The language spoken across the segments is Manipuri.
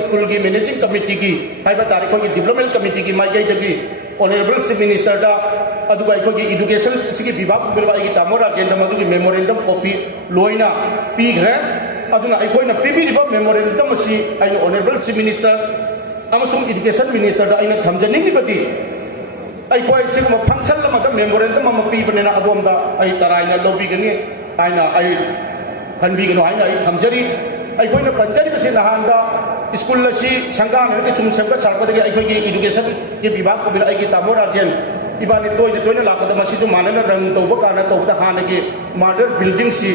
स्कूल की मैनेजिंग कमिटी की डेवलपमेंट कमिटी की माइकई ऑनरेबल चीफ मिनिस्टर एजुकेशन विभाग की तामो राजेंद्र मेमोरेंडम कॉपी लोना पीग्रे पीबीब memorandum honourable chief minister education minister थमजनी फंक्शन मेमोरेंडम पीबने अदोम तराई लौबीगनी खनबीगनो थमजरी अखोना पंजरी नहान स्कूल संगान चुम सेम सारपद एजुकेशन की विभाग को तामो राजेन इबानी तोयन लापद मानन रंग तब काना तब हाँ की मॉडल बिल्डिंग से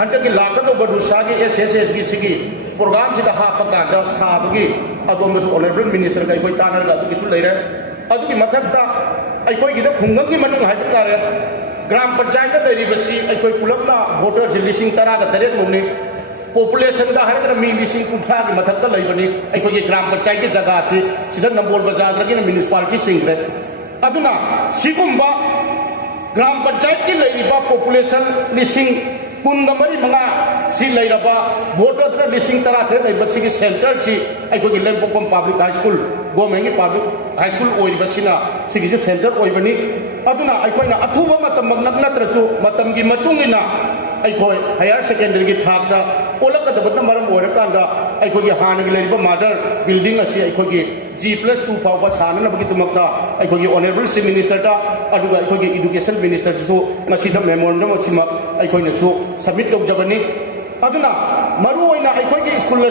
हंक लाकदब रुसा की SSS की प्रोग्राम से हापकान साबी अदोम ऑनरेबल मिनिस्टर का तानू लेर मधक्द खुंगम की मनु है ग्राम पंचायत पुलपना वोटर लिंग 18 मुनी पॉपुलेशन मी लिंग 30 की मधक् लेबनी ग्राम पंचायत की जगह से नंबोल बाजार की म्यूनिसिपालिटी सिंग्रे ग्राम पंचायत की पॉपुलेशन लिंग 19 वोटर लिंग 18 सेंटर से लेंपोपम पब्लिक हाई स्कूल गवर्नमेंट की पब्लिक हाई स्कूल सेंटर होनी अथुब नत्रसु हायर सेकेंडरी की थाक ओलकदबना मरम ओरकांदा हानगी मॉडल बिल्डिंग G+2 फाव सानबगीदमक्ता honourable chief minister education minister memorandum submit तौजबनी स्कूल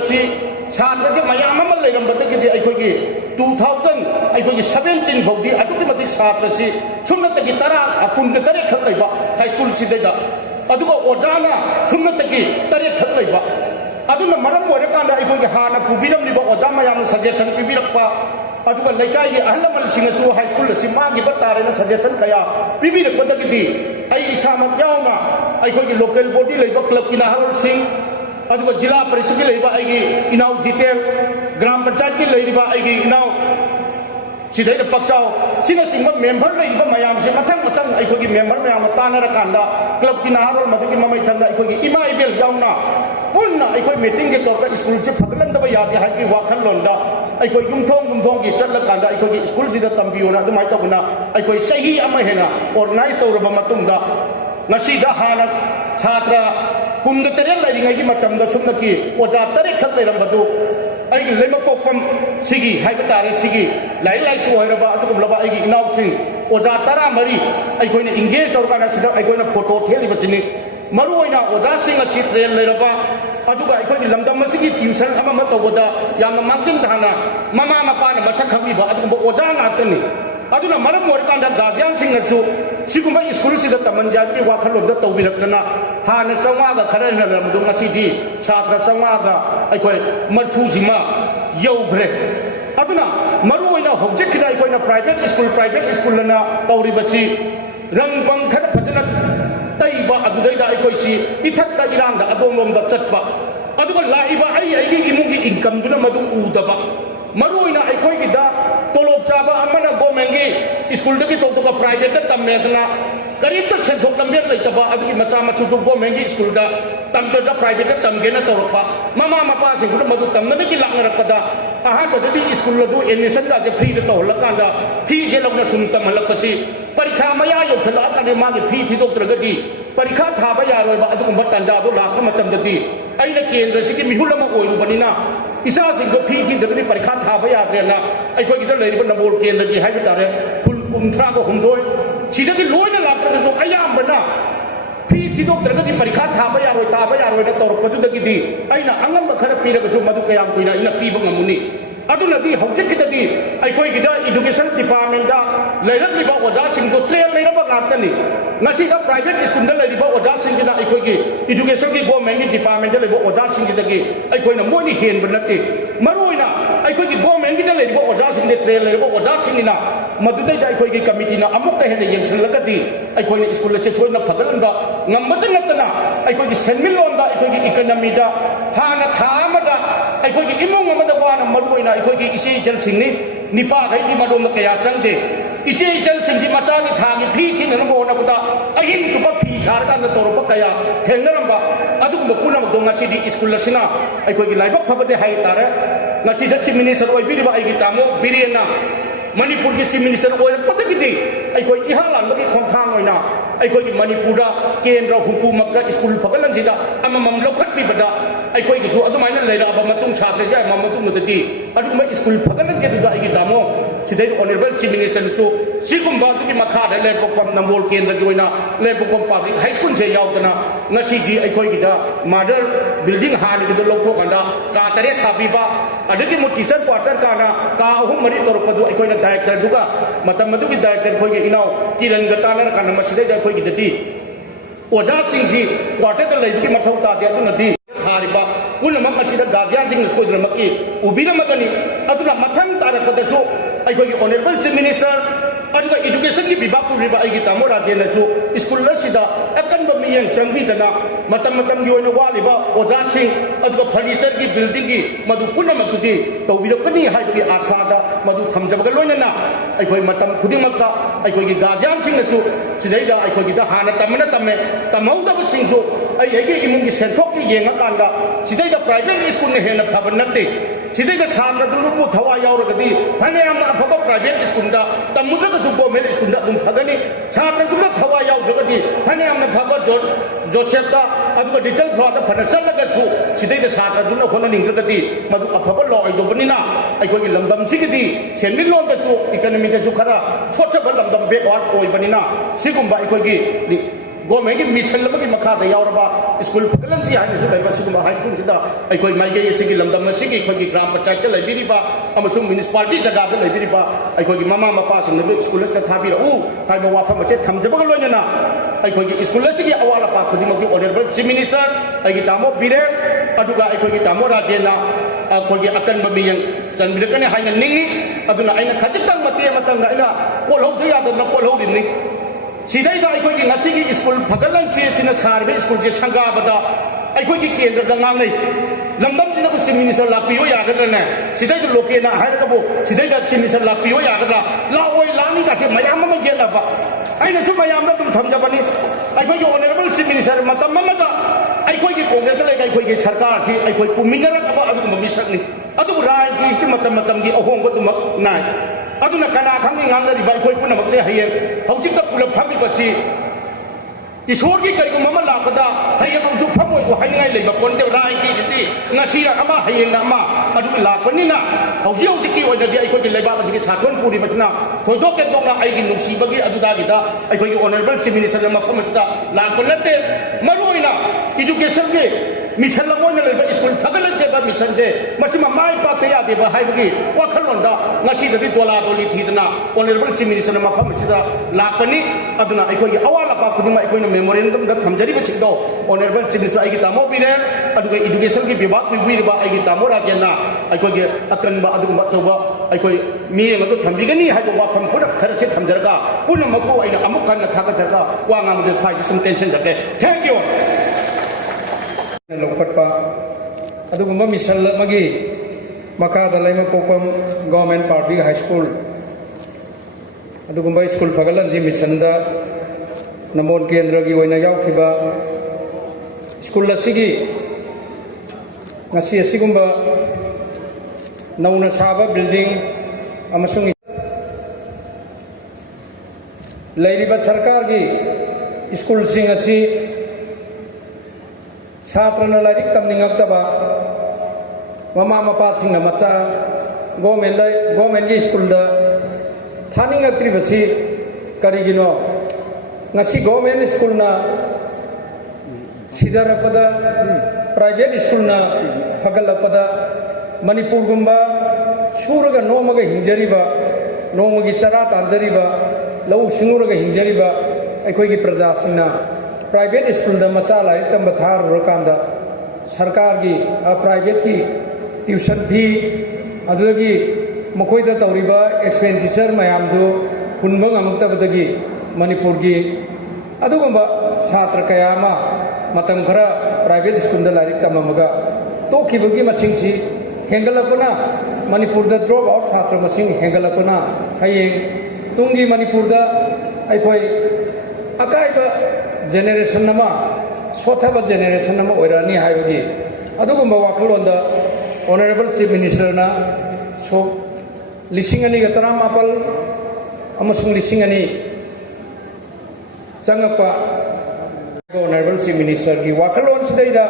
छात्र से मैम लेरबदी 2017 फाउदी छात्र से सुनतगी 19 खक हाई स्कूल से ओजाना सुनतगी 3 खक लेब मरम हाँ पुबीरब ओजा मैम सजेशन पीबीरप aduga laikai gi ahla mal singasu high school si ma gi batare na suggestion kaya pibi re kodagidi ai isamak yauna ai khoi gi local body leiba club ina harol sing aduga jila parishad gi leiba ai gi inau jitel gram panchayat gi leiba ai gi inau sidai da paksao sina singba member leiba mayam se mathang mathang ai khoi gi member mayam tanara kanda club ina harol madu gi mamai thanda ai khoi gi ima ibel yauna punna ai khoi meeting ge to ka school che phaglan da ba yadi hai gi wakhal londa ai khoi yumthong gi chatla kanda ai khoi gi school sida tambiuna du mai tabuna ai khoi sahi ama hena organize tawraba matungda ngasi da hala chhatra kumda tere lairingai gi matam da sumna ki oja tare khak leiram badu ai gi lema kokpam sigi hai ba tare sigi lai su hoiraba adugum laba ai gi inaw sing oja tara mari ai khoi ne engage tawr kana sida ai khoi na photo theli bachini maru oina oja sing asi train leiraba aduga ai khoi ni lamdam masigi tuition ama tawada yamna marking thana mama mapa na masak khami ba adugum oja ngatani aduna maram morikanda guardian sing nachu sigumba school sida tamanjan ki wakhalom da tawbirakna hana chawma ga kharana lamdu ngasi di chhatra chawma ga ai khoi marphu sima yaughre aduna maru oina hojek khida ai khoi na private school na tawri basi rang bang khada phajana taiba adudai da ai khoi si ithak da irang da adom lom da chatba aduga laiba ai gi imungi income duna madu udaba maru oina ai khoi gi da tolop chaba amana gomengi school da ki to ka private da tammedna garib ta senthok lamber leitaba adugi macha machu chu gomengi school da tamda da private da tamge na toropa mama mapa sing da madu tamna ki langara pada aha ko di school la du admission da je free da to lakanda phi je lokna sum tam halakasi parikha maya yo chala ka ne ma gi phi thi dok tragadi parikha thaba ya roi ba adugum batanda do lakha matam da di aina kendra si ki mihulama oiru banina isa sing ko phi thi da di parikha thaba ya re na ai ko gi da leiba nabol kendra gi hai bitare phul kumthra ko humdoi sida ki loina lakra so ayam bana phi thi dok tragadi parikha thaba ya roi da tor padu da gi di aina angam ba khara pira ko so madu kayam koina ina pi bang amuni aduna di hojik kitadi ai koi gida education department da leirak liba oja sing do train leira ba ngatani ngasi da private school da leira ba oja sing gida ai koi gi education gi government department da leira oja sing gida gi ai koi na moni hen banati maruina ai koi gi government gi da leira oja sing de train leira oja sing na madu da ai koi gi committee na amuk ta hen yeng chan lagadi ai koi na school che choi na phagalan da ngamata ngatana ai koi gi senmil lon da ai koi gi economy da hana thama da ai koi gi imong amada wana maruina ai koi gi isi jal sing ni nipa gai di madom na kaya changde isi jal sing di masa ni thagi phi thi na bo na buta ahin chupa phi char ka na torpa kaya thengaramba adu ma kuna ma donga si di school sina ai koi gi laibak phabade hai tare ngasi da chief minister oi biri ba ai gi tamo birena manipur gi chief minister oi patagi di ai koi ihalan bagi khongthang oina ai koi gi manipur da kendra hukumat da school phagalan sida amamam lokhat pi bada ai koi gi ju adu maina leira ba matung chhatre ja ma matung da di adu ma school phagalan je da ai gi tamo sidai honorable chief minister su sigumba du gi makha da le pokpam nambol kendra gi oina le pokpam public high school je yaw dana ngasi gi ai koi gi da mother building han gi do lokthok anda ka tare sabi ba adagi mo teacher quarter kana ka ahum mari torpadu ai koi na director duga matam madu gi director koi gi inau kiran ga talar kana masidai da koi gi dati oja sing ji quarter da lai gi mathau ta de adu nadi thariba punama asida guardian sing soidra makki ubira magani aduna mathang tarapada so ai koi gi honorable chief minister aduga education gi bibak pu riba ai gi tamo rajena su school la sida akan ba miyang changbi dana matam gi oina waliba oja sing aduga furniture gi building gi madu punama kudi tawbira kani hai gi asha da madu thamjaba ga loina na ai koi matam khuding makka ai koi gi guardian sing na su sidai da ai koi gi da hana tamna tamme tamau da sing su ai gi imung gi senthok gi yenga kanda sidai da private school ne hena phaban natte sidai da chhatra du mu thawa yaura gadi hane am afaba private school da tamudra ka su government school da dum phagani chhatra du thawa yaura gadi hane am phaba joseph da aduga detail phra da phana salaga su sidai da chhatra du khona ningra gadi madu afaba law ai do banina ai koi gi lamdam sigidi senmin lon da su economy da su khara chhota ba lamdam backward oi banina sigumba ai koi gi government gi mission lama gi makha da yauraba school phagalan si haine su laiba siguma high school sida ai koi mai ge sigi lamdam na sigi koi gi gram panchayat lai biri ba amasung municipality jaga da lai biri ba ai koi gi mama mapa sing na school ka thabira u kai ba wa pham che thamjaba ga loina na ai koi gi school sigi awala pa khudi ma gi honorable chief minister ai gi tamo bire aduga ai koi gi tamo rajena koi gi akan ba miyang chanbira kane haina ningi aduna aina khajitang mate matang aina kolhau de yadna kolhau dimni sidai da ai khoi ngasi gi school phagalan che china sarbe school je sanga bada ai khoi gi kendra da ngang nei lamdam china bu sim minister lakpiyo ya gadra na sidai da lokena hai da bu sidai da sim minister lakpiyo ya gadra la oi la ni ka che mayam ma ge na ba aina su mayam da tum thamja bani ai khoi gi honorable sim minister matam ma da ai khoi gi congress da ai khoi gi sarkar chi ai khoi puminga ra ba adu ma misak ni adu rai gi sti matam matam gi ahong ba tu ma nai aduna kana khangi ngamna ri bai khoi puna mak se haye hojik ka pula phami bachi ईश्वर की कई मम लापदा हयम जो फमोय को हाइनाय लेबा कोनते राय की city ngasi ama hayeng ama adu lakpanina hauji hauji ki oina di ai ko leba ba ji sathon puri bachna thoidok ke dongna ai gi nungsi bagi adu da gi da ai ko honorable chief minister ma phamasta lakpanate maruina education ge mission la moina leba school thagalan je ba mission je masima mai pa te ya de ba hai bagi wakhalon da ngasi da di dola doli thidna honorable chief minister ma phamasta lakpani aduna ai ko awala pa kudima ai ko memorandum da thamjari ba chingdo honorable chief minister ai gi tamo bire adu education gi bibak wi ba ai gi tamo rajena ai ko gi akan ba adu ma toba ai ko mi ma to thambigani hai ko wa pham phudak thar se thamjarga puna ma ko ai na amuk kan na thaka jarga wa ngam je sai sum tension jake thank you lokatpa adugumba mission magi makada laima popam government party high school adugumba school phagalan ji mission da namon kendra gi oina yaukhiba school asigi ngasi asigumba nauna saba building amasung lairiba sarkar gi school sing asi छात्रना लाइक तमनिंगक्तबा ममा मपा सिंह मचा गवर्नमेंट की स्कूल दा थानिंगक्त्रिबसी करिगिनो ngasi गवर्नमेंट स्कूल ना सिदारपदा प्राइवेट स्कूल ना फगलपदा मणिपुर गुंबा सूरगा नोमगा हिंजरिबा नोमगी चरा तांजरिबा लौ सिंगुरगा हिंजरिबा अखोगी प्रजा सिंहना प्राइवेट स्कूल दा मचा लाइक तंब थार रकांदा सरकार की प्राइवेट की ट्यूशन फी अदुगी मखोई दा तौरिबा एक्सपेंडिचर मयाम दो हुनबंग अमुक्तबदगी मणिपुर की अदुगुंबा छात्र कयामा मतम खरा प्राइवेट स्कूल दा लाइक तममगा तोखिबगी मसिंगसी हेंगलपना मणिपुर दा ड्रॉप आउट छात्र मसिंग हेंगलपना हयेंग तुंगी मणिपुर दा अखोई अकाइबा generation nama sothaba generation nama oirani haibagi adugumba wakhaloda honorable chief minister na so lisingani gatara mapal amasung lisingani changapa honorable chief minister gi wakhalon sidaida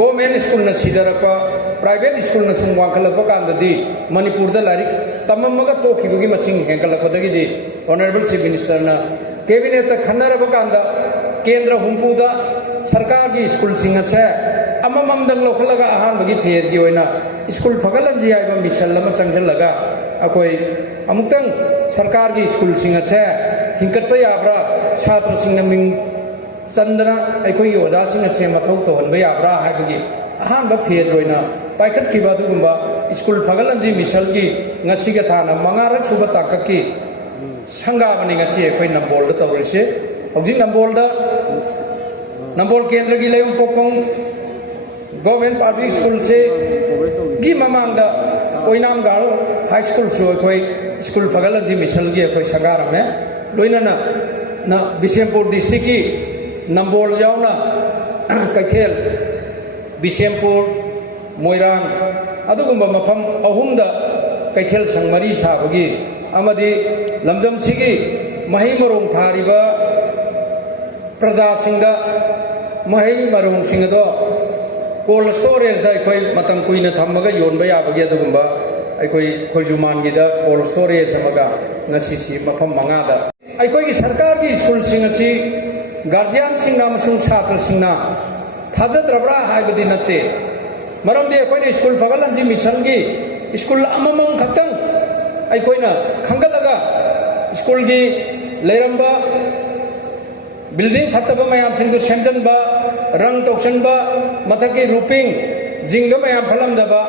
government school na sidarapa private school na sum wakhalapa kandadi manipur da larik tamammaga tokhibagi masing hengalapodagi di honorable chief minister na cabinet ta khanaraba kanda केंद्र हुंपुदा सरकार की स्कूल सिंह से अमममदंग लोखलगा अहानबगी फेज की ओइना स्कूल फगलंजी आइबा मिशन लमा संगलगा अकोई अमुक्तंग सरकार की स्कूल सिंह से हिंकतप याब्रा छात्र सिंह मिंग चंदना अखोई ओजा सिंह से मथौ तोहनबा याब्रा हाइबगी अहानबा फेज ओइना पाइखत किबा दुगुंबा स्कूल फगलंजी मिशन की ngasi ga thana mangarak suba takaki sanga bani ngasi अखोई नंबोल द तौरिसे Hojing नंबोल केंद्र की लेम पोकोंग गवर्नमेंट पब्लिक स्कूल से गी ममांगा ओइनाम गाल हाई स्कूल सो कोई स्कूल फगलजी मिशन की कोई सगार में लोइना ना बिशेमपुर डिस्ट्रिक्ट की नंबोल जाओना कैथेल बिशेमपुर मोइरांग अदुगुंबा मफम अहुमदा कैथेल संगमरी साबगी अमदी लमदम सिगी मही मरोंग थारिबा प्रजा सिंह मही मरों सिंह दो कोल्ड स्टोरेज दा अखोई मतम कुइना थम्मगा योनबा याबगी अदुगुंबा अखोई खोजुमान गी दा कोल्ड स्टोरेज अमगा ngasi मफम मंगा दा अखोई की सरकार की स्कूल सिंह असि गार्जियन सिंह अमसुंग छात्र सिंह थाजद्रब्रा हाइबदी नते मरमदि अखोई स्कूल फगलंजी मिशन की स्कूल अममम खतंग अखोइना खंगलगा स्कूल की लेरंबा बिल्डिंग फतबा मयाम सिंह सेंजनबा रंग तोक्सनबा मथकी रूपिंग जिंग मयाम फलमदबा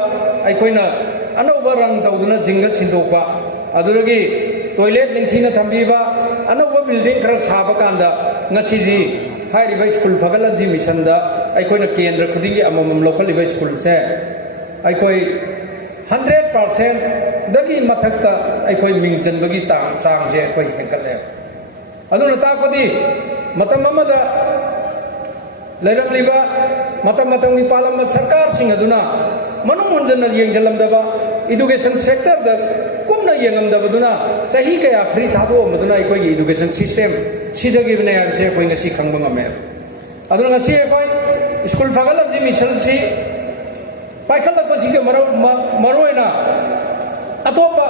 अखोइना अनौबा रंग तौदुना जिंग सिंदोकबा अदुरगी टॉयलेट निंथीना थंबीबा अनौबा बिल्डिंग खरा साबा कांदा ngasiदी हाइरिबा स्कूल फगलजी मिशन दा अखोइना केंद्र खुदिंगी अममम लोकलिबा स्कूल से अखोइ 100% दगी मथक्ता अखोइ मिंगचनबगी तांग सांग से अखोइ हेंकले अदुना ताकपदी मतम अमदा लेरकलिबा मतम मतमगी पालम सरकार सिंह अदुना मनु मुंजन येंगजलमदबा एजुकेशन सेक्टर दा कुमना येंगमदबदुना सही कया फ्री थाबो मदुना अखोइ एजुकेशन सिस्टम सिदगी बने आबसे अखोइ ngasi खंगबा ngame अदुना ngasi अखोइ स्कूल फगलजी मिशन सी पाइखलपसी के मरोइना अतोपा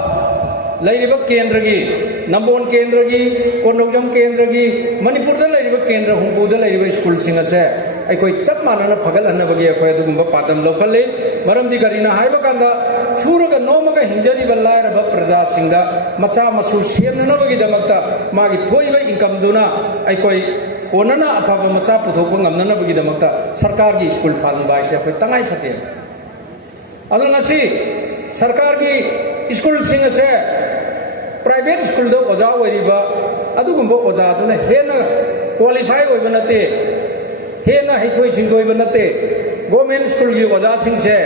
लैरिबा केंद्र की नंबोन केंद्र की कोनौजम केंद्र की मणिपुर दा लैरिबा केंद्र हुंपुदा लैरिबा स्कूल सिंग असे अखोइ चप मानना फगलहनबगी अखोइ अदुगुंबा पादम लोकले मरमदी करिना हाइबा कांदा सूरगा नोमगा हिंजरिबा लायरबा प्रजा सिंगदा मचा मसु सेमनबगी दमकता मागी थोइबा इनकम दुना अखोइ कोनना अफाबा मचा पुथोकबा ngamnanabagi damakta सरकार की स्कूल फालनबा इसे अखोइ तंगाइ फते अदु ngasi सरकार की स्कूल सिंग से प्राइवेट स्कूल दो ओजा ओरिबा अदुगुंबा ओजा दुना हेना क्वालिफाई ओइबा नते हेना हिथोइ सिंगोइबा नते गवर्नमेंट स्कूल की ओजा सिंग से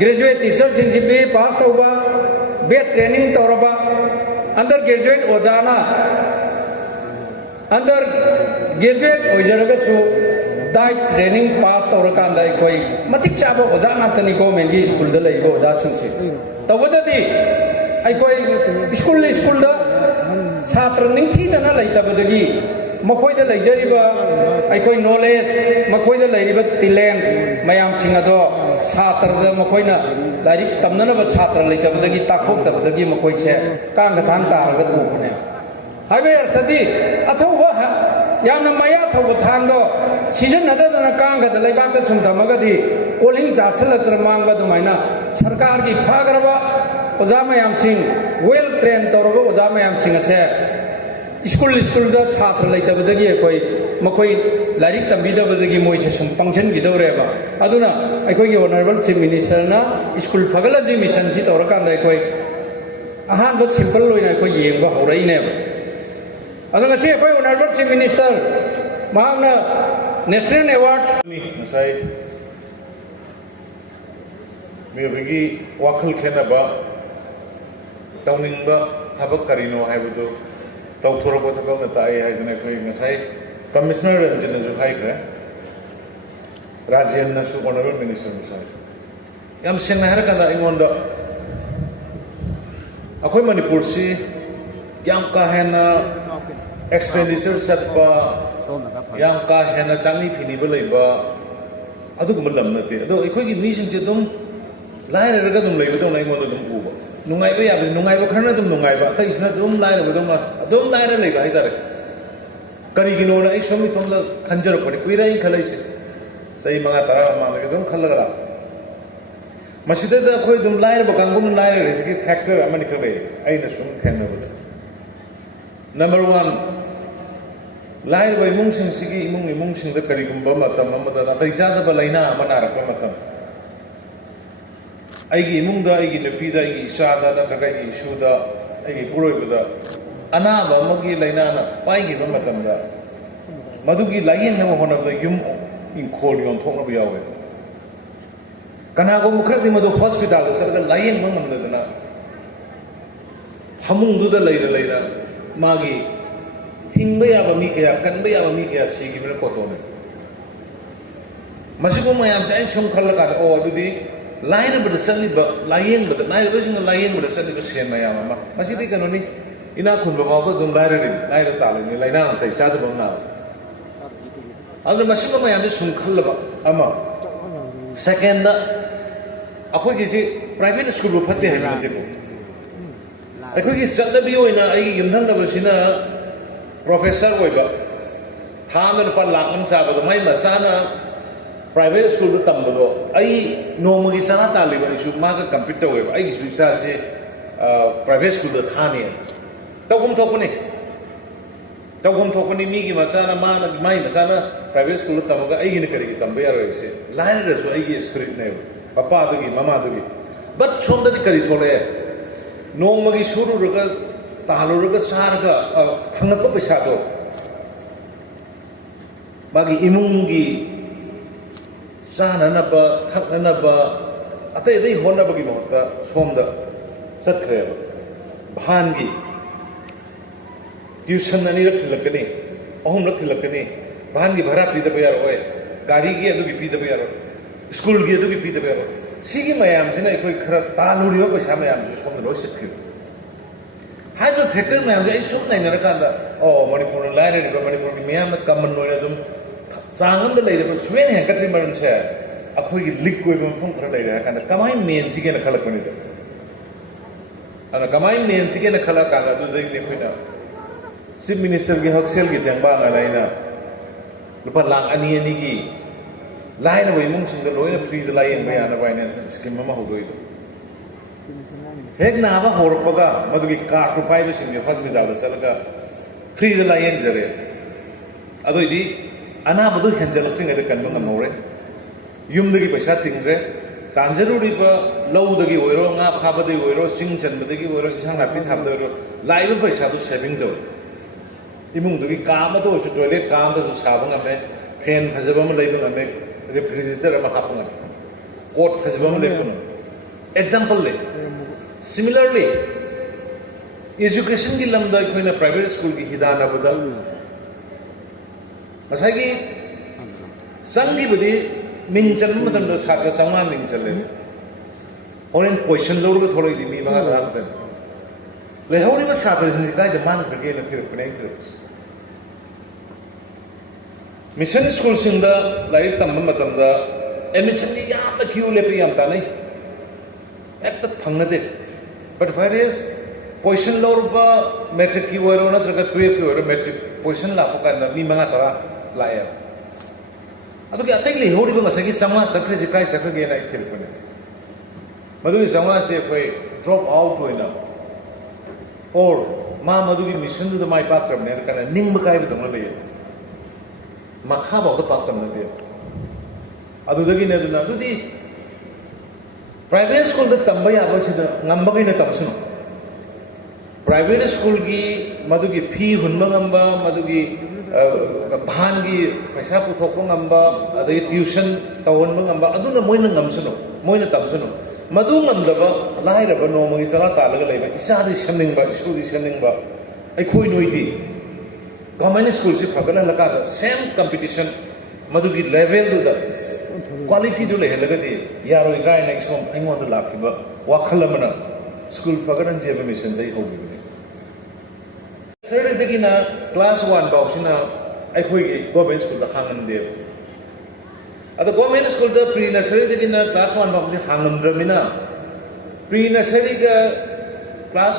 ग्रेजुएट टीचर सिंग से बी पास होबा बेट ट्रेनिंग तौरबा अंडर ग्रेजुएट ओजाना अंडर ग्रेजुएट ओइजरगसु डाइट ट्रेनिंग पास तौरकांदा अखोइ मतिक चाबा ओजा नातनी गवर्नमेंट की स्कूल दा लैबा ओजा सिंगसे तवददी अखोइ स्कूल दा छात्र निंथीदना लैतबदगी मखोइदा लैजरिबा अखोइ नॉलेज मखोइदा लैरिबा टैलेंट मयाम सिंगदो छात्रदा मखोइना लाइरिक तमननबा छात्र लैतबदगी ताखोक्तबदगी मखोइसे कांग थान तारगा तोबने हाइबे अर्थदी अथौबा यामना मया थौबा थांदो सिजनदना कांगदा लैबाकदा सुमथमगदी कोलिंग चासलत्र मांगबा दुमाइना सरकार की फागरबा ओजा मयाम सिंह वेल ट्रेन तौरबा ओजा मयाम सिंह से स्कूल दा छात्र लैतबदगी अखोइ मखोइ लाइरिक तंबीदबदगी मोइसे सुम पंक्शनगिदौरेबा अदुना अखोइगी ऑनरेबल चीफ मिनिस्टर ना स्कूल फगलजी मिशन सी तौरकांदा अखोइ अहानबा सिंपल लोइना अखोइ येंबा हौरैनेबा अदु ngasi अखोइ ऑनरेबल चीफ मिनिस्टर महांगना नेशनल अवार्ड ngасai मेबगी वाखल खेनबा तौनिंगबा थबक करिनो हाइबदु तौथोरबो थबक ताई हाइदना कोइ ngасai कमिश्नर रंजनजु हाइख्रे राजेन्द्रसु ऑनरेबल मिनिस्टर मुसाइ याम सेंना हरकंदा इंगोंदा अखोइ मणिपुर सी याम का हेना एक्सपेंडिचर चटबा याम का हेना चांगली फिनिबा लैबा अदुगुम लम नते अदो अखोइगी मीसिंगजे दुम लाइरगा दुम लैबदो नाइंगोंदा दुम उबा नुंगाइबा याबे नुंगाइबा खरना दुम नुंगाइबा तैसना दुम लाइरबदोंना दुम लाइरा लैबा हाइदारे करिगिनोना आई सोमि तोमदा खंजरपने कुइराइ खलैसे सही मंगा तरा मानगे दुम खलगरा मसिदा अखोइ दुम लाइरबा कांगुम लाइरा रेसिकी फैक्टर अमनि खबे आइना सुम थेंनबदो नंबर 1 लाइरबा इमुंगसिंग सिगी इमुंगसिंगदा करिगुंबा मतम अमदा नातै जादबा लाइना अमनारकबा मतम आइगी इमुंगदा आइगी नपीदा आइगी इसादा नत्रगा आइगी इशुदा आइगी पुरोइबदा अनाबा अमगी लाइनाना पाइगिबा मतमदा मधुगी लाइयेंगबा होनबदा युम इंखोल योंथोंगबा यावे कनागो मुखरदि मधु हॉस्पिटल सरगा लाइयेंगबा नमदना फमुंगदुदा लैरा मागी हिंबा याबा मी कया कनबा याबा मी कया सिगिबना कोतोने मसिबो मयाम से सुम खलगा ओ अदुदी लाइनबदा चलिबा लाइयेंगबदा नाइरबसिंग लाइयेंगबदा चलिबा सेम मयाम अमा मसिदि कनोनी इना खुनबा बाबा दुम लाइरा तालनि लाइना तै चादबा ना अदु मसिबो मयाम से सुम खलबा अमा सेकेंड दा अखोइगी से प्राइवेट स्कूल फते है जेको अखोइगी चलबी होइना आई युमथंगबसिना प्रोफेसर होइबा थाना रुपा लाख अम चाबदो माइ मसाना प्राइवेट स्कूल तंबदो आई नोमगी सना तालिबा इशु मागा कंप्लीट तवेबा आई इशु इसा से प्राइवेट स्कूल थाने तगुम थोपनी मीगी मचाना माना माइ मसाना प्राइवेट स्कूल तमगा आई ने करिगी तंबे यारोइसे लाइनरसु आई स्पिरिट ने पप्पा दुगी मामा दुगी बट सोंददी करि थोले नोंमगी सुरुरगा तालुरगा सारगा फंगप पैसादो मागी इमुंगी चाननबा थकनबा अतै अतै होनबगी महत्ता सोमदा चतख्रे भानगी ट्यूशन अनिरक थिलकनी अहुमरक थिलकनी भानगी भाड़ा पीदबा यारोय गाड़ी की अदुगी पीदबा यारोय स्कूल की अदुगी पीदबा यारोय सिगी मयामसिना अखोय खरा तालुरिबा पैसा मयामसि सोमदा लोय चतख्रे हाइबा फैक्टर मयामसि अइ सुम नायनरकांदा ओ मणिपुर लायरेबा मणिपुर की मियाम कमन ओइना दुम चांगमदा लेरेबा सुवेन हेंकट्रि मरनसे अखोयगी लिक ओइबा मफम खरा लेरे हाकांदा कमाय मेन सिगेना खलकपनिदा अना कमाय मेन सिगेना खलकांदा दुदैनि अखोयना चीफ मिनिस्टर की हक्सेल की तेंबांगा लाइना लुपा लाख अनि अनि की लाइन वही मुंगसिंग लोइन फ्री द लाइन में आना फाइनेंस स्कीम में होगोई हेक नाबा होरपगा मदुगी कार्ड पाइबे सिंग हॉस्पिटल दा चलगा फ्री द लाइन जरे अदोइदी अनाबदु हेंजलक्टिंग एद कन्बो ngमौरे युमदगी पैसा तिंग्रे तांजरुरिबा लौदगी ओइरो nga फाबदगी ओइरो सिंग चनबदगी ओइरो इंसांग नापि थाबदगी ओइरो लाइबो पैसा दु सेविंग दो इमुंदगी काम तो टॉयलेट काम तो साबंग में फैन फजबम लेबंग में रेफ्रिजरेटर में हापंग कोट फजबम लेबंग एग्जांपल ले सिमिलरली एजुकेशन की लमदा कोइना प्राइवेट स्कूल की हिदाना बदा मसागी संगी बदी मिंचन मदन छात्र संगा मिंचले होरेन क्वेश्चन लोरग थोड़े दी मी मगा राखदन लेहौरिबा छात्र सिंग काय द मान ब्रिगेड न थिरपने थिरस मिशन स्कूल सिंगदा लाइक तंबन मतमदा एडमिशन नि याम क्यू लेपि याम तानै एक तक फंगदे बट वेयर इज क्वेश्चन लोरबा मैट्रिक की ओरो नत्रगा 12 की ओरो मैट्रिक क्वेश्चन लापो कांदा मी मंगा तरा लाया अदुगी अतै लेहौरिबा मसगी समा सख्रे जिकाय सखगे ना थिरपने मदुगी समा से कोई ड्रॉप आउट होइना और मा मदुगी मिशन दु माय पाक करने kana निंग काय बदम ले मखा बाउ पाक करने दे अदुदगी ने दुना दुदी प्राइवेट स्कूल द तंबा याबा सिदा ngambagi na tamsuno private school की मदुगी फी हुनबा ngamba मदुगी भान की पैसा पुथोकबा ngamba अदगी ट्यूशन तवनबा ngamba अदुना मोइना ngamsuno मोइना tamsuno मधु ngमदबा लाइरबा नोमगी सरा तालगा लेबा इसादि समनिंगबा स्कूल समनिंगबा अखोय नोइदी गवर्नमेंट स्कूल से फगला लगा सेम कंपटीशन मधुगी लेवल दुदा क्वालिटी दु लेहलगदी यारो इग्राय नेक सोम आइमोद लाखिबा वाखलमना स्कूल फगरन जेबा मिशन जै होगिबे सरदगी ना क्लास 1 बाउसिना अखोयगी गवर्नमेंट स्कूल दा हांगनदे अद गवर्नमेंट स्कूल द प्री नर्सरी दगी ना क्लास 1 बाउसि हांगमद्रमिना प्री नर्सरी का क्लास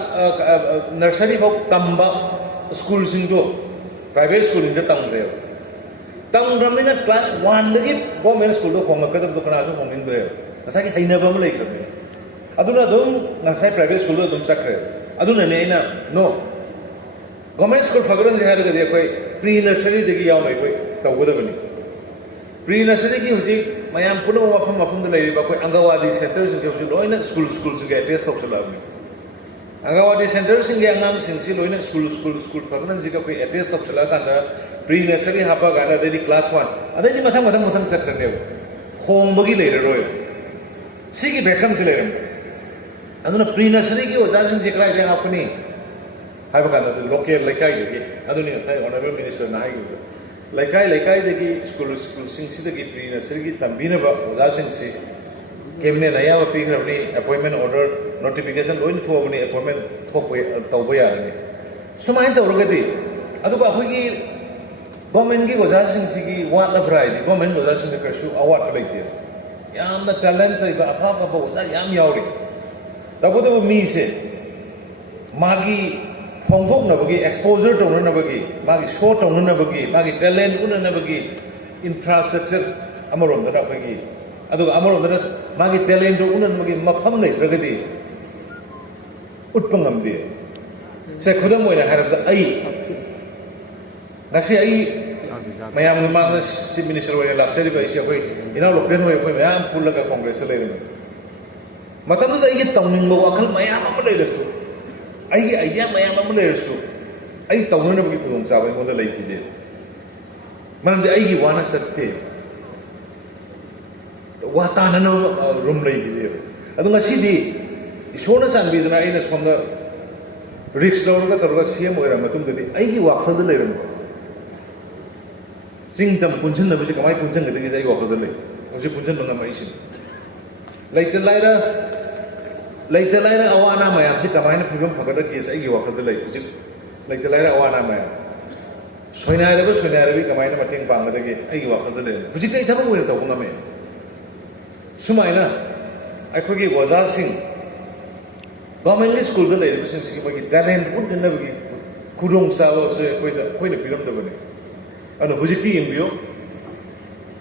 नर्सरी बाउ तंबा स्कूल सिंगदो प्राइवेट स्कूल इन तंग्रे तंग्रमिना क्लास 1 दगी गवर्नमेंट स्कूल दो होंगकदब दो कना जो होंगिंद्रे नसागी हैनबम लेख्रबे अदुना दम नसाई प्राइवेट स्कूल दो चक्रे अदुना ने इना नो गवर्नमेंट स्कूल फगरन जेहारगदि अखोय प्री नर्सरी दगी यावै कोई तवगदबनी प्री नर्सरी की हुजी मयाम पुनो मफम मफम द लेरिबा कोई अंगवादी सेंटर सिंग के लोइना स्कूल सिंग एड्रेस तौसलाबनी अंगवादी सेंटर सिंग के अंगाम सिंग सि लोइना स्कूल फगरन जिका कोई एड्रेस तौसला कांदा प्री नर्सरी हापा गाना देदी क्लास 1 अदि मथम चक्रने होंबगी लेररोय सिगी बेकम से लेरम अदुना प्री नर्सरी की ओजा सिंग जिकरा जे हापनी हाइबा कांदा लोकल लेकाय दगी अदुनि साइ ऑनरेबल मिनिस्टर ना हाइगु लेकाय दगी स्कूल सिंग सिदगी प्री नर्सरी की तंबिनबा ओजा सिंग सि कैबिनेट आया पीग्रबनी अपॉइंटमेंट ऑर्डर नोटिफिकेशन लोइन थोबनी अपॉइंटमेंट थोपय तौबा यारनी सुमाइन तौरगदी अदुगा अखोगी गवर्नमेंट की ओजा सिंग सिगी वाट अब्राइदी गवर्नमेंट ओजा सिंग कसु अवार्ड लेते यामना टैलेंट लेबा अफाफा ओजा याम यावरी तबुदबु मी से मागी फोंगोकनबगी एक्सपोजर तौननबगी मागी शो तौननबगी मागी टैलेंट उननबगी इंफ्रास्ट्रक्चर अमरोमदना अखोगी अदुगा अमरोमदना मागी टैलेंट उननबगी मफम लेत्रगदी उत्पंगमदे से खुदम ओइना हारबदा आई nasi ai mayam ma chief minister oina laksari ba isi akoi ina lokden hoy akoi mayam pulaga congress le rin matam da ai tawning ba wakal mayam ma le dasu ꯑꯩꯒꯤ ꯑꯥꯏꯗꯤꯌꯥ ꯃꯌꯥꯝ ꯑꯃ ꯂꯩꯔꯁꯨ ꯑꯩ ꯇꯧꯅꯅꯕꯒꯤ ꯈꯨꯗꯣꯡꯆꯥꯕ ꯑꯩꯉꯣꯟꯗ ꯂꯩꯈꯤꯗꯦ ꯃꯔꯝꯗꯤ ꯑꯩꯒꯤ ꯋꯥꯅ ꯆꯠꯇꯦ ꯋꯥ ꯇꯥꯅꯅꯕ ꯔꯨꯝ ꯂꯩꯈꯤꯗꯦꯕ ꯑꯗꯣ ꯉꯁꯤꯗꯤ ꯏꯁꯣꯔꯅ ꯆꯥꯟꯕꯤꯗꯨꯅ ꯑꯩꯅ ꯁꯣꯝꯗ ꯔꯤꯛꯁ ꯂꯧꯔꯒ ꯇꯧꯔꯒ ꯁꯦꯝ ꯑꯣꯏꯔ ꯃꯇꯨꯡꯗꯗꯤ ꯑꯩꯒꯤ ꯋꯥꯈꯜꯗ ꯂꯩꯔꯝꯕ ꯆꯤꯡ ꯇꯝ ꯄꯨꯟꯁꯤꯟꯅꯕꯁꯤ ꯀꯃꯥꯏꯅ ꯄꯨꯟꯁꯤꯟꯒꯗꯒꯦꯁꯦ ꯑꯩ ꯋꯥꯈꯜꯗ ꯂꯩ ꯍꯧꯖꯤꯛ ꯄꯨꯟꯁꯤꯟꯕ ꯉꯝꯃꯛꯏꯁꯤꯅꯤ ꯂꯩꯇ ꯂꯥꯏꯔ ꯑꯋꯥ ꯑꯅꯥ ꯃꯌꯥꯝꯁꯤ ꯀꯃꯥꯏꯅ ꯐꯤꯕꯝ ꯐꯒꯠꯂꯛꯀꯦꯁꯦ ꯑꯩꯒꯤ ꯋꯥꯈꯜꯗ ꯂꯩ ꯍꯧꯖꯤꯛ ꯂꯩꯇ ꯂꯥꯏꯔ ꯑꯋꯥ ꯑꯅꯥ ꯃꯌꯥꯝ ꯁꯣꯏꯅꯥꯏꯔꯕꯤ ꯀꯃꯥꯏꯅ ꯃꯇꯦꯡ ꯄꯥꯡꯒꯗꯒꯦ ꯑꯩꯒꯤ ꯋꯥꯈꯜꯗ ꯂꯩ ꯍꯧꯖꯤꯛꯇꯤ ꯑꯩ ꯊꯕꯛ ꯑꯣꯏꯅ ꯇꯧꯕ ꯉꯝꯃꯦ ꯁꯨꯃꯥꯏꯅ ꯑꯩꯈꯣꯏꯒꯤ ꯑꯣꯖꯥꯁꯤꯡ ꯒꯣꯔꯃꯦꯟꯒꯤ ꯁ꯭ꯀꯨꯜꯗ ꯂꯩꯔꯤꯕꯁꯤꯡꯁꯤꯒꯤ ꯃꯣꯏꯒꯤ ꯇꯦꯂꯦꯟꯠ ꯎꯠꯅꯅꯕꯒꯤ ꯈꯨꯗꯣꯡꯆꯥꯕꯁꯦ ꯑꯩꯈꯣꯏꯅ ꯄꯤꯔꯝꯗꯕꯅꯤ ꯑꯗꯨꯅ ꯍꯧꯖꯤꯛꯇꯤ ꯌꯦꯡꯕꯤꯌꯨ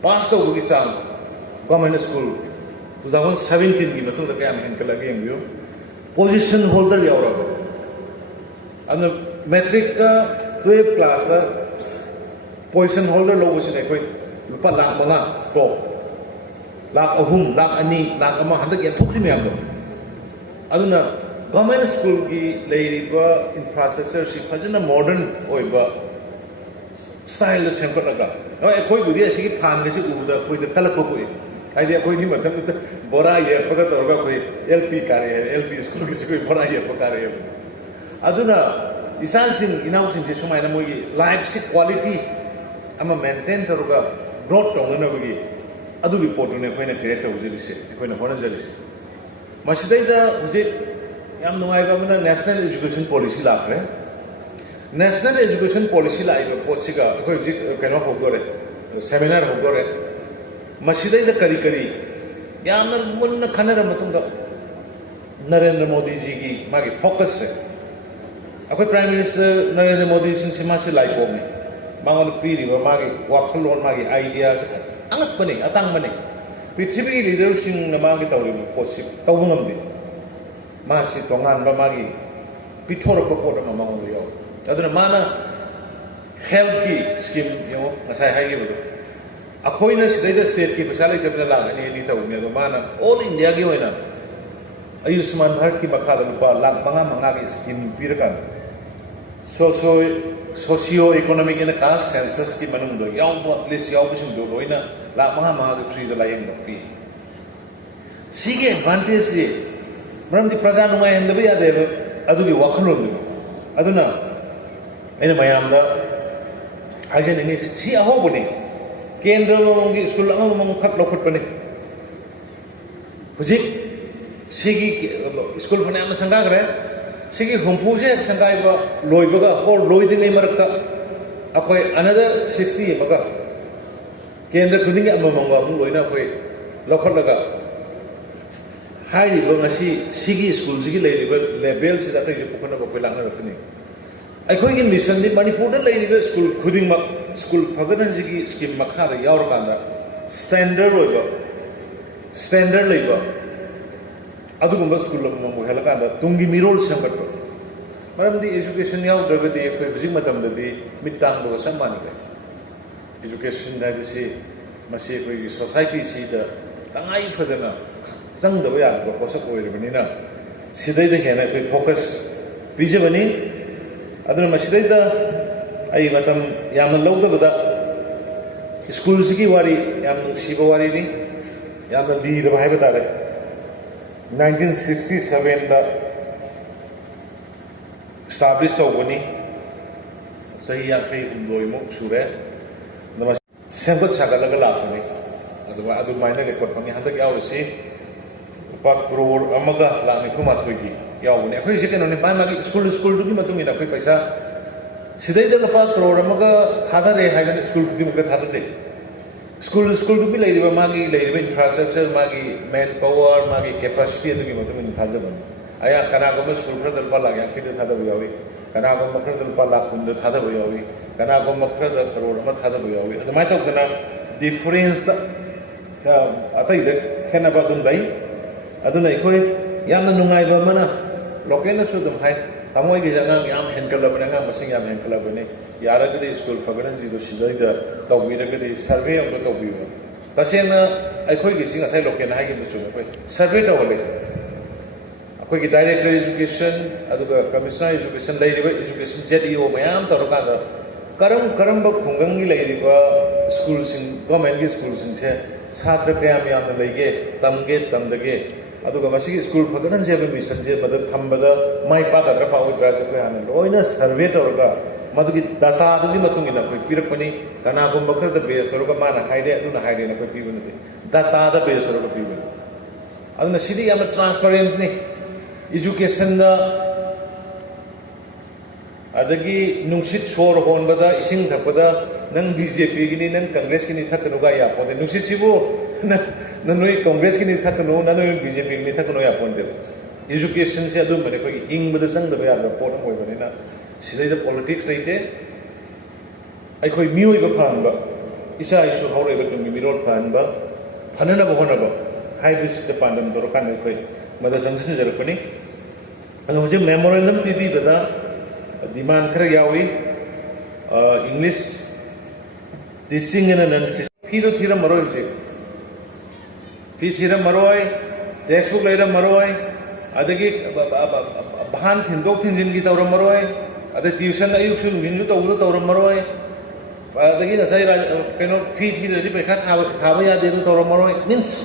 ꯄꯥꯁ ꯇꯧꯕꯒꯤ ꯆꯥꯡ ꯒꯣꯔꯃꯦꯟ ꯁ꯭ꯀꯨꯜ 2017ꯒꯤ ꯃꯇꯨꯡꯗ ꯀꯌꯥꯝ ꯍꯦꯟꯒꯠꯂꯒꯦ ꯌꯦꯡꯕꯤꯌꯨ ꯄꯣꯖꯤꯁꯟ ꯍꯣꯜꯗꯔ ꯌꯥꯎꯔꯕ ꯑꯗꯨꯅ ꯃꯦꯇ꯭ꯔꯤꯛꯇ 12 ꯀ꯭ꯂꯥꯁꯇ ꯄꯣꯖꯤꯁꯟ ꯍꯣꯜꯗꯔ ꯂꯧꯕꯁꯤꯅ ꯑꯩꯈꯣꯏ ꯂꯨꯄꯥ ꯂꯥꯛ 5 ꯇꯣꯞ ꯂꯥꯛ 3 ꯂꯥꯛ 2 ꯂꯥꯛ 1 ꯍꯟꯗꯛ ꯌꯦꯟꯊꯣꯛꯈ꯭ꯔꯤ ꯃꯌꯥꯝꯗꯣ ꯑꯗꯨꯅ ꯒꯣꯔꯃꯦꯟ ꯁ꯭ꯀꯨꯜꯒꯤ ꯂꯩꯔꯤꯕ ꯏꯟꯐ꯭ꯔꯥꯁ꯭ꯇ꯭ꯔꯛꯆꯔꯁꯤ ꯐꯖꯅ ꯃꯣꯗꯔꯟ ꯑꯣꯏꯕ ꯁ꯭ꯇꯥꯏꯜꯗ ꯁꯦꯝꯒꯠꯂꯒ ꯍꯣꯏ ꯑꯩꯈꯣꯏꯕꯨꯗꯤ ꯑꯁꯤꯒꯤ ꯐꯥꯟꯒꯁꯤ ꯎꯕꯗ ꯑꯩꯈꯣꯏꯗ ꯀꯜꯂꯛꯄ ꯄꯣꯛꯏ ꯍꯥꯏꯗꯤ ꯑꯩꯈꯣꯏꯒꯤ ꯃꯇꯝꯗꯨꯗ ꯕꯣꯔꯥ ꯌꯦꯞꯄꯒ ꯇꯧꯔꯒ ꯑꯩꯈꯣꯏ LP ꯀꯥꯔꯛꯑꯦ LP ꯁ꯭ꯀꯨꯜꯒꯤꯁꯤ ꯑꯩꯈꯣꯏ ꯕꯣꯔꯥ ꯌꯦꯞꯄ ꯀꯥꯔꯛꯑꯦꯕ ꯑꯗꯨꯅ ꯏꯆꯥꯁꯤꯡ ꯏꯅꯥꯎꯁꯤꯡꯁꯦ ꯁꯨꯃꯥꯏꯅ ꯃꯣꯏꯒꯤ ꯂꯥꯏꯐꯁꯤ ꯀ꯭ꯋꯥꯂꯤꯇꯤ ꯑꯃ ꯃꯦꯟꯇꯦꯟ ꯇꯧꯔꯒ ꯒ꯭ꯔꯣꯠ ꯇꯧꯅꯅꯕꯒꯤ ꯑꯗꯨꯒꯤ ꯄꯣꯠꯇꯨꯅꯦ ꯑꯩꯈꯣꯏꯅ ꯀ꯭रिꯌꯦꯠ ꯇꯧꯖꯔꯤꯁꯦ ꯑꯩꯈꯣꯏꯅ ꯍꯣꯠꯅꯖꯔꯤꯁꯦ ꯃꯁꯤꯗꯩꯗ ꯍꯧꯖꯤꯛ ꯌꯥꯝ ꯅꯨꯡꯉꯥꯏꯕ ꯑꯃꯅ ꯅꯦꯁꯅꯦꯜ ꯏꯖꯨꯀꯦꯁꯟ ꯄꯣꯂꯤꯁꯤ ꯂꯥꯛꯈ꯭ꯔꯦ ꯅꯦꯁꯅꯦꯜ ꯏꯖꯨꯀꯦꯁꯟ ꯄꯣꯂꯤꯁꯤ ꯂꯥꯛꯏꯕ ꯄꯣꯠꯁꯤꯒ ꯑꯩꯈꯣꯏ ꯍꯧꯖꯤꯛ ꯀꯩꯅꯣ ꯍꯧꯗꯣꯔꯦ ꯁꯦꯃꯤꯅꯥꯔ ꯍꯧꯗꯣꯔꯦ ꯃꯁꯤꯗꯩꯗ ꯀꯔꯤ ꯌꯥꯝꯅ ꯃꯨꯟꯅ ꯈꯟꯅꯔ ꯃꯇꯨꯡꯗ ꯅꯔꯦꯟꯗ꯭ꯔ ꯃꯣꯗꯤꯖꯤꯒꯤ ꯃꯥꯒꯤ ꯐꯣꯀꯁꯁꯦ ꯑꯩꯈꯣꯏ ꯄ꯭ꯔꯥꯏꯝ ꯃꯤꯅꯤꯁꯇꯔ ꯅꯔꯦꯟꯗ꯭ꯔ ꯃꯣꯗꯤꯁꯤꯡꯁꯤ ꯃꯥꯁꯤ ꯂꯥꯏꯄꯣꯛꯅꯤ ꯃꯉꯣꯟꯗ ꯄꯤꯔꯤꯕ ꯃꯥꯒꯤ ꯋꯥꯈꯜꯂꯣꯟ ꯃꯥꯒꯤ ꯑꯥꯏꯗꯤꯌꯥꯁꯦ ꯑꯉꯛꯄꯅꯤ ꯑꯇꯥꯡꯕꯅꯤ ꯄ꯭ꯔꯤꯊꯤꯕꯤꯒꯤ ꯂꯤꯗꯔꯁꯤꯡꯅ ꯃꯥꯒꯤ ꯇꯧꯔꯤꯕ ꯄꯣꯠꯁꯤ ꯇꯧꯕ ꯉꯝꯗꯦ ꯃꯥꯁꯤ ꯇꯣꯉꯥꯟꯕ ꯃꯥꯒꯤ ꯄꯤꯊꯣꯔꯛꯄ ꯄꯣꯠ ꯑꯃ ꯃꯉꯣꯟꯗ ꯌꯥꯎꯏ ꯑꯗꯨꯅ ꯃꯥꯅ ꯍꯦꯜꯊꯀꯤ ꯁ꯭ꯀꯤꯝ ꯌꯦꯡꯉꯣ ꯉꯁꯥꯏ ꯍꯥꯏꯈꯤꯕꯗꯣ ꯑꯩꯈꯣꯏꯅ ꯁꯤꯗꯩꯗ ꯁ꯭ꯇꯦꯠꯀꯤ ꯄꯩꯁꯥ ꯂꯩꯇꯕꯅ ꯂꯥꯛ 2 ꯇꯧꯕꯅꯤ ꯑꯗꯣ ꯃꯥꯅ ꯑꯣꯜ ꯏꯟꯗꯤꯌꯥꯒꯤ ꯑꯣꯏꯅ ꯑꯌꯨꯁꯃꯥꯟ ꯚꯥꯔꯠꯀꯤ ꯃꯈꯥꯗ ꯂꯨꯄꯥ ꯂꯥꯛ 5 ꯁ꯭ꯀꯤꯝ ꯄꯤꯔꯀꯥꯟꯗ ꯁꯣꯁꯤꯌꯣ ꯏꯀꯣꯅꯣꯃꯤꯛ ꯑꯦꯟ ꯀꯥꯁ ꯁꯦꯟꯁꯁꯀꯤ ꯃꯅꯨꯡꯗ ꯌꯥꯎꯕ ꯂꯤꯁ ꯌꯥꯎꯕꯁꯤꯡꯗꯣ ꯂꯣꯏꯅ ꯂꯥꯛ 5 ꯐ꯭ꯔꯤꯗ ꯂꯥꯏꯌꯦꯡꯕ ꯄꯤ ꯁꯤꯒꯤ ꯑꯦꯗꯚꯥꯟꯇꯦꯖꯁꯤ ꯃꯔꯝꯗꯤ ꯄ꯭ꯔꯖꯥ ꯅꯨꯡꯉꯥꯏꯍꯟꯗꯕ ꯌꯥꯗꯦꯕ ꯑꯗꯨꯒꯤ ꯋꯥꯈꯜꯂꯣꯟꯗꯨꯅꯤ ꯑꯗꯨꯅ ꯑꯩꯅ ꯃꯌꯥꯝꯗ ꯍꯥꯏꯖꯅꯤꯡꯉꯤꯁꯤ ꯁꯤ ꯑꯍꯧꯕꯅꯤ ꯀꯦꯟꯗ꯭ꯔ ꯑꯃꯃꯝꯒꯤ ꯁ꯭ꯀꯨꯜ ꯑꯃꯃꯝꯈꯛ ꯂꯧꯈꯠꯄꯅꯤ ꯍꯧꯖꯤꯛ ꯁꯤꯒꯤ ꯁ꯭ꯀꯨꯜ ꯐꯅꯌꯥꯝꯅ ꯁꯪꯒꯥꯈ꯭ꯔꯦ ꯁꯤꯒꯤ ꯍꯨꯝꯐꯨꯁꯦ ꯍꯦꯛ ꯁꯪꯒꯥꯏꯕ ꯂꯣꯏꯕꯒ ꯂꯣꯏꯗ꯭ꯔꯤꯉꯩ ꯃꯔꯛꯇ ꯑꯩꯈꯣꯏ ꯑꯅꯗꯔ 60 ꯑꯃꯒ ꯀꯦꯟꯗ꯭ꯔ ꯈꯨꯗꯤꯡꯒꯤ ꯑꯃꯃꯝꯒ ꯑꯃꯨꯛ ꯂꯣꯏꯅ ꯑꯩꯈꯣꯏ ꯂꯧꯈꯠꯂꯒ ꯍꯥꯏꯔꯤꯕ ꯉꯁꯤ ꯁꯤꯒꯤ ꯁ꯭ꯀꯨꯜꯁꯤꯒꯤ ꯂꯩꯔꯤꯕ ꯂꯦꯚꯦꯜꯁꯤꯗ ꯑꯇꯩꯁꯨ ꯄꯨꯈꯠꯅꯕ ꯑꯩꯈꯣꯏ ꯂꯥꯛꯅꯔꯛꯀꯅꯤ ꯑꯩꯈꯣꯏꯒꯤ ꯃꯤꯁꯟꯗꯤ ꯃꯅꯤꯄꯨꯔꯗ ꯂꯩꯔꯤꯕ ꯁ꯭ꯀꯨꯜ ꯈꯨꯗꯤꯡꯃꯛ ꯁ꯭ꯀꯨꯜ ꯐꯒꯠꯍꯟꯁꯤꯒꯤ ꯁ꯭ꯀꯤꯝ ꯃꯈꯥꯗ ꯌꯥꯎꯔꯀꯥꯟꯗ ꯁ꯭ꯇꯦꯟꯗꯔ ꯂꯩꯕ ꯑꯗꯨꯒꯨꯝꯕ ꯁ꯭ꯀꯨꯜ ꯑꯃꯃꯝ ꯑꯣꯏꯍꯜꯂꯀꯥꯟꯗ ꯇꯨꯡꯒꯤ ꯃꯤꯔꯣꯜ ꯁꯦꯝꯒꯠꯄ ꯃꯔꯝꯗꯤ ꯑꯦꯖꯨꯀꯦꯁꯟ ꯌꯥꯎꯗ꯭ꯔꯒꯗꯤ ꯑꯩꯈꯣꯏ ꯍꯧꯖꯤꯛ ꯃꯇꯝꯗꯗꯤ ꯃꯤꯠ ꯇꯥꯡꯕꯒ ꯆꯞ ꯃꯥꯟꯅꯩ एजुकेशन मसी अखोई सोसाइटी तंगाई फदना चंगदब यादब पोसक ओइरबनिना सिदैद हेना अखोई फोकस पिजबनी अदुना मसिदैद आई मतम यामन लौदबदा स्कूल सिगी वारी याम नुसिबा वारीनी यामन लीदब हाइबा तारे 1967 दा स्टाब्लिश तौबनी सही याखै हुमलोइमुक सुरे सेंबत सागलग लाखनी अदुमाइना रेकॉर्ड फंगी हंदक यावसी लुपा करोड़ अमगा लाख 93 यावनी अखोई जे केनोनी बाय मागी स्कूल दुगी मतुंग इना अखोई पैसा सिदैद लुपा करोड़ अमगा थादरे हाइगन स्कूल दुगी मुगा थादते स्कूल दुगी लेरिबा मागी लेरिबा इंफ्रास्ट्रक्चर मागी मैन पावर मागी कैपेसिटी दुगी मतुंग इन थाजबन आया कनागम स्कूल खरद लुपा लाख 80 थादब यावी कनागम खरद लुपा लाख 100 थादब यावी कनागम खरद करोड़ अमा थादब यावी अदमाय तौदना डिफरेंस अतैद खेनबा दुम लै अदुना अखोई यामना नुंगाइबा मना लोकेलसु दुम हाय तमोइगे जंगा याम हेनकलबने अंगा मसिंग याम हेनकलबने यारगदि स्कूल फगरन जिदो सिदैदा तौबिरगदि सर्वे अमगा तौबियो तसेना अखोइगे सिंग असै लोकेल हाइगे बचु अखोई सर्वे तौले ꯑꯩꯈꯣꯏꯒꯤ ꯗꯥꯏꯔꯦꯛꯇꯔ ꯏꯖꯨꯀꯦꯁꯟ ꯑꯗꯨꯒ ꯀꯃꯤꯁꯅꯔ ꯏꯖꯨꯀꯦꯁꯟ ꯂꯩꯔꯤꯕ ꯏꯖꯨꯀꯦꯁꯟ ZEO ꯃꯌꯥꯝ ꯇꯧꯔꯀꯥꯟꯗ ꯀꯔꯝꯕ ꯈꯨꯡꯒꯪꯒꯤ ꯂꯩꯔꯤꯕ ꯁ꯭ꯀꯨꯜꯁꯤꯡ ꯒꯣꯔꯃꯦꯟꯒꯤ ꯁ꯭ꯀꯨꯜꯁꯤꯡꯁꯦ ꯁꯥꯇ꯭ꯔ ꯀꯌꯥꯝ ꯌꯥꯝꯅ ꯂꯩꯒꯦ ꯇꯝꯗꯒꯦ ꯑꯗꯨꯒ ꯃꯁꯤꯒꯤ ꯁ꯭ꯀꯨꯜ ꯐꯒꯠꯍꯟꯖꯦꯕ ꯃꯤꯁꯟꯁꯦ ꯃꯗ ꯊꯝꯕꯗ ꯃꯥꯏ ꯄꯥꯛꯀꯗ꯭ꯔꯥ ꯄꯥꯛꯑꯣꯏꯗ꯭ꯔꯥꯁꯦ ꯑꯩꯈꯣꯏ ꯍꯥꯟꯅ ꯂꯣꯏꯅ ꯁꯔꯚꯦ ꯇꯧꯔꯒ ꯃꯗꯨꯒꯤ ꯗꯥꯇꯥꯗꯨꯒꯤ ꯃꯇꯨꯡ ꯏꯟꯅ ꯑꯩꯈꯣꯏ ꯄꯤꯔꯛꯄꯅꯤ ꯀꯅꯥꯒꯨꯝꯕ ꯈꯔꯗ ꯕꯦꯁ ꯇꯧꯔꯒ ꯃꯥꯅ ꯍꯥꯏꯔꯦ ꯑꯗꯨꯅ ꯍꯥꯏꯔꯦꯅ ꯑꯩꯈꯣꯏ ꯄꯤꯕ ꯅꯠꯇꯦ ꯗꯥꯇꯥꯗ ꯕꯦꯁ ꯇꯧꯔꯒ ꯄꯤꯕꯅꯤ ꯑꯗꯨꯅ ꯁꯤꯗꯤ ꯌꯥꯝꯅ ꯇ꯭ꯔꯥꯟꯁꯄꯔꯦꯟꯠꯅꯤ ꯏꯖꯨꯀꯦꯁꯟꯗ ꯑꯗꯒꯤ ꯅꯨꯡꯁꯤꯠ ꯁꯣꯔ ꯍꯣꯟꯕꯗ ꯏꯁꯤꯡ ꯊꯛꯄꯗ ꯅꯪ BJPꯒꯤꯅꯤ ꯅꯪ ꯀꯪꯒ꯭ꯔꯦꯁꯀꯤꯅꯤ ꯊꯛꯀꯅꯨꯒ ꯌꯥꯄꯣꯟꯗꯦ ꯅꯨꯡꯁꯤꯠꯁꯤꯕꯨ ꯅꯣꯏ ꯀꯪꯒ꯭ꯔꯦꯁꯀꯤꯅꯤ ꯊꯛꯀꯅꯨ ꯅꯣꯏ BJPꯒꯤꯅꯤ ꯊꯛꯀꯅꯨ ꯌꯥꯄꯣꯟꯗꯦꯕ ꯏꯖꯨꯀꯦꯁꯟꯁꯦ ꯑꯗꯨꯝꯕꯅꯤ ꯑꯩꯈꯣꯏꯒꯤ ꯍꯤꯡꯕꯗ ꯆꯪꯗꯕ ꯌꯥꯗꯕ ꯄꯣꯠ ꯑꯃ ꯑꯣꯏꯕꯅꯤꯅ ꯁꯤꯗꯩꯗ ꯄꯣꯂꯤꯇꯤꯛꯁ ꯂꯩꯇꯦ ꯑꯩꯈꯣꯏ ꯃꯤꯑꯣꯏꯕ ꯐꯍꯟꯕ ꯏꯆꯥ ꯏꯁꯨ ꯍꯧꯔꯛꯏꯕ ꯇꯨꯡꯒꯤ ꯃꯤꯔꯣꯜ ꯐꯍꯟꯕ ꯐꯅꯅꯕ ꯍꯣꯠꯅꯕ ꯍꯥꯏꯕꯁꯤꯗ ꯄꯥꯟꯗꯝ ꯇꯧꯔꯀꯥꯟꯗ ꯑꯩꯈꯣꯏ ꯃꯗ ꯆꯪꯁꯤꯟꯖꯔꯛꯄꯅꯤ ꯑꯗꯣ ꯍꯧꯖꯤꯛ ꯃꯦꯃꯣꯔꯦꯟꯗꯝ ꯄꯤꯕꯤꯕꯗ ꯗꯤꯃꯥꯟ ꯈꯔ ꯌꯥꯎꯏ ꯏꯪꯂꯤꯁ ꯇꯤꯆꯤꯡ ꯑꯦꯟ ꯅꯟ ꯐꯤꯗꯣ ꯊꯤꯔꯝꯃꯔꯣꯏ ꯍꯧꯖꯤꯛ ꯐꯤ ꯊꯤꯔꯝꯃꯔꯣꯏ ꯇꯦꯛꯁꯕꯨꯛ ꯂꯩꯔꯝꯃꯔꯣꯏ ꯑꯗꯒꯤ ꯚꯥꯟ ꯊꯤꯟꯗꯣꯛ ꯊꯤꯟꯖꯤꯟꯒꯤ ꯇꯧꯔꯝꯃꯔꯣꯏ ꯑꯗꯩ ꯇ꯭ꯌꯨꯁꯟ ꯑꯌꯨꯛꯁꯨ ꯅꯨꯡꯊꯤꯟꯁꯨ ꯇꯧꯕꯗꯣ ꯇꯧꯔꯝꯃꯔꯣꯏ ꯑꯗꯒꯤ ꯉꯁꯥꯏ ꯀꯩꯅꯣ ꯐꯤ ꯊꯤꯗ꯭ꯔꯗꯤ ꯄꯩꯈꯥ ꯊꯥꯕ ꯌꯥꯗꯦ ꯑꯗꯨ ꯇꯧꯔꯝꯃꯔꯣꯏ ꯃꯤꯟꯁ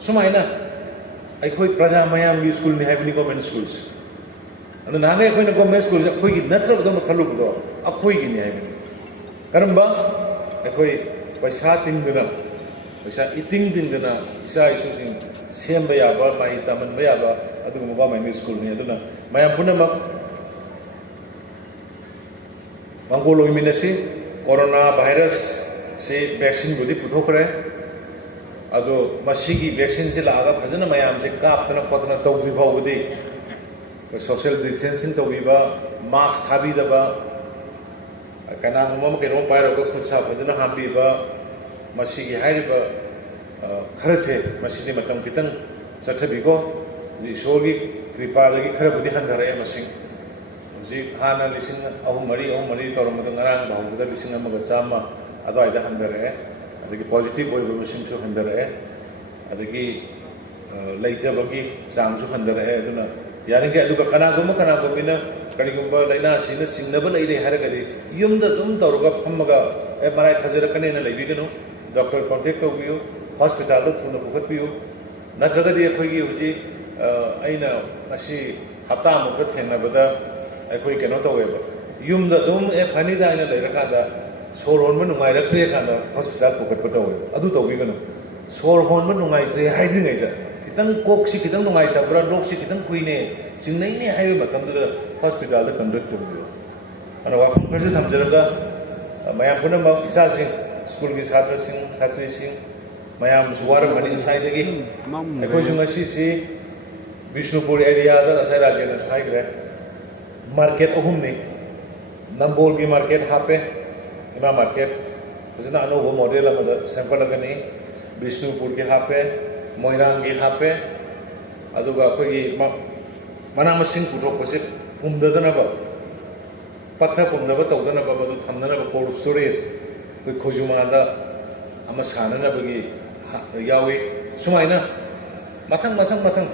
ꯁꯨꯃꯥꯏꯅ ꯑꯩꯈꯣꯏ ꯄ꯭ꯔꯖꯥ ꯃꯌꯥꯝꯒꯤ ꯁ꯭ꯀꯨꯜꯅꯤ ꯍꯥꯏꯕꯅꯤ ꯒꯣꯔꯃꯦꯟ ꯁ꯭ꯀꯨꯜꯁꯦ ꯑꯗꯨ ꯅꯍꯥꯟꯒꯩ ꯑꯩꯈꯣꯏꯅ ꯒꯣꯔꯃꯦꯟ ꯁ꯭ꯀꯨꯜꯁꯦ ꯑꯩꯈꯣꯏꯒꯤ ꯅꯠꯇ꯭ꯔꯕꯗꯧꯅ ꯈꯜꯂꯨꯕꯗꯣ ꯑꯩꯈꯣꯏꯒꯤꯅꯤ ꯍꯥꯏꯕꯅꯤ ꯀꯔꯝꯕ ꯑꯩꯈꯣꯏ ꯄꯩꯁꯥ ꯇꯤꯡꯗꯅ ꯄꯩꯁꯥ ꯏꯇꯤꯡ ꯇꯤꯡꯗꯅ ꯏꯆꯥ ꯏꯁꯨꯁꯤꯡ ꯁꯦꯝꯕ ꯌꯥꯕ ꯃꯍꯩ ꯇꯝꯍꯟꯕ ꯌꯥꯕ ꯑꯗꯨꯒꯨꯝꯕ ꯒꯣꯔꯃꯦꯟꯒꯤ ꯁ꯭ꯀꯨꯜꯅꯤ ꯑꯗꯨꯅ ꯃꯌꯥꯝ ꯄꯨꯝꯅꯃꯛ ꯃꯥꯡꯒꯣꯜ ꯑꯣꯏꯃꯤꯟꯅꯁꯤ ꯀꯣꯔꯣꯅꯥ ꯚꯥꯏꯔꯁꯁꯤ ꯚꯦꯛꯁꯤꯟꯕꯨꯗꯤ ꯄꯨꯊꯣꯛꯈ꯭ꯔꯦ ꯑꯗꯣ ꯃꯁꯤꯒꯤ ꯚꯦꯛꯁꯤꯟꯁꯤ ꯂꯥꯛꯑꯒ ꯐꯖꯅ ꯃꯌꯥꯝꯁꯦ ꯀꯥꯞꯇꯅ ꯈꯣꯠꯇꯅ ꯇꯧꯗ꯭ꯔꯤ ꯐꯥꯎꯕꯗꯤ ꯁꯣꯁꯤꯌꯦꯜ ꯗꯤꯁꯇꯦꯟꯁꯤꯡ ꯇꯧꯕꯤꯕ ꯃꯥꯛꯁ ꯊꯥꯕꯤꯗꯕ ꯀꯅꯥꯒꯨꯝꯕ ꯑꯃ ꯀꯩꯅꯣꯝ ꯄꯥꯏꯔꯒ ꯈꯨꯠ ꯁꯥ ꯐꯖꯅ ꯍꯥꯝꯕꯤꯕ ꯃꯁꯤꯒꯤ ꯍꯥꯏꯔꯤꯕ ꯈꯔꯁꯦ ꯃꯁꯤꯗꯤ ꯃꯇꯝ ꯈꯤꯇꯪ ꯆꯠꯊꯕꯤꯀꯣ ꯏꯁꯣꯔꯒꯤ ꯀ꯭ꯔꯤꯄꯥꯗꯒꯤ ꯈꯔꯕꯨꯗꯤ ꯍꯟꯊꯔꯛꯑꯦ ꯃꯁꯤꯡ ꯍꯧꯖꯤꯛ ꯍꯥꯟꯅ 3,000 ꯇꯧꯔꯝꯕꯗꯣ ꯉꯔꯥꯡ ꯐꯥꯎꯕꯗ 1,100 ꯑꯗꯨꯋꯥꯏꯗ ꯍꯟꯊꯔꯛꯑꯦ ꯑꯗꯒꯤ ꯄꯣꯖꯤꯇꯤꯚ ꯑꯣꯏꯕ ꯃꯁꯤꯡꯁꯨ ꯍꯟꯊꯔꯛꯑꯦ ꯑꯗꯒꯤ ꯂꯩꯇꯕꯒꯤ ꯆꯥꯡꯁꯨ ꯍꯟꯊꯔꯛꯑꯦ ꯑꯗꯨꯅ ꯌꯥꯔꯤꯈꯩ ꯑꯗꯨꯒ ꯀꯅꯥꯒꯨꯝꯕꯅ ꯀꯔꯤꯒꯨꯝꯕ ꯂꯥꯏꯅꯥꯁꯤꯅ ꯆꯤꯡꯅꯕ ꯂꯩꯔꯦ ꯍꯥꯏꯔꯒꯗꯤ ꯌꯨꯝꯗ ꯑꯗꯨꯝ ꯇꯧꯔꯒ ꯐꯝꯃꯒ ꯃꯔꯥꯏ ꯐꯖꯔꯛꯀꯅꯦꯅ ꯂꯩꯕꯤꯒꯅꯨ ꯗꯣꯛꯇꯔ ꯀꯣꯟꯇꯦꯛ ꯇꯧꯕꯤꯌꯨ ꯍꯣꯁꯄꯤꯇꯥꯜꯗ ꯊꯨꯅ ꯄꯨꯈꯠꯄꯤꯌꯨ ꯅꯠꯇ꯭ꯔꯒꯗꯤ ꯑꯩꯈꯣꯏꯒꯤ ꯍꯧꯖꯤꯛ ꯑꯩꯅ ꯉꯁꯤ ꯍꯞꯇꯥꯃꯨꯛꯇ ꯊꯦꯡꯅꯕꯗ ꯑꯩꯈꯣꯏ ꯀꯩꯅꯣ ꯇꯧꯋꯦꯕ ꯌꯨꯝꯗ ꯑꯗꯨꯝ ꯐꯅꯤꯗ ꯑꯩꯅ ꯂꯩꯔꯀꯥꯟꯗ ꯁꯣꯔ ꯍꯣꯟꯕ ꯅꯨꯡꯉꯥꯏꯔꯛꯇ꯭ꯔꯦ ꯀꯥꯟꯗ ꯍꯣꯁꯄꯤꯇꯥꯜ ꯄꯨꯈꯠꯄ ꯇꯧꯋꯦꯕ ꯑꯗꯨ ꯇꯧꯕꯤꯒꯅꯨ ꯁꯣꯔ ꯍꯣꯟꯕ ꯅꯨꯡꯉꯥꯏꯇ꯭ꯔꯦ ꯍꯥꯏꯗ꯭ꯔꯤꯉꯩꯗ खितंग कोक्सी खितंग नुंगाइतब्रा लोकसी खितंग कुइने चिंगनैने हाइबे मतमदुदा हॉस्पिटल कंडक्ट तौबियो अना वाफम खरसे थमजरगा मयाम पुनमक इसासिंग स्कूल की छात्रसिंग छात्रीसिंग मयाम सुवारमनि साइदगी अखोइसु ngasi बिष्णुपुर एरिया दा असै राज्यना हाइग्रे मार्केट अहुमनि नंबोल की मार्केट हापे इमा मार्केट फजना अनोबो मॉडल अमदा सैंपल लगनी बिष्णुपुर की हापे मोइरांग की हापे अदुगा अखोइगी मना मसिंग पुथोकपसे पुमददनबा पत्था पुमदबा तौदनबा मदु थमदनबा कोल्ड स्टोरेज कोइ खोजुमादा अमा साननबगी यावी सुमाइना मथंग मथंग मथंग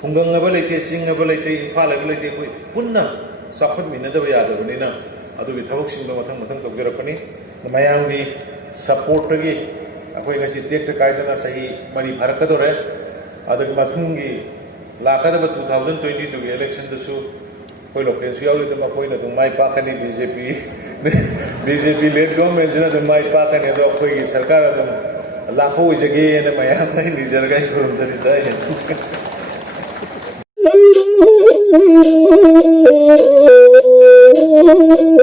खुंगंगबा लेते सिंगबा लेते इम्फालबा लेते कोइ पुन्ना साखत मिनदबा यादबनिना अदुगी थबकसिंग मथंग मथंग तौजरकनी मयांगी सपोर्ट तगी अखोइ ngasi टेक्ट कायदना सही मरी भारकदोरे अदुगी मथुंगी लाकदबा 2022 की इलेक्शन दसु कोइ लोकेल सुयावले दमा कोइना दु माइ पाकनी बीजेपी लेड गवर्नमेंट जना दु माइ पाकनी दो अखोइ सरकार दु लाखो जगे ने मयांग नै निजरगाई खुरुम जरि ताय Oh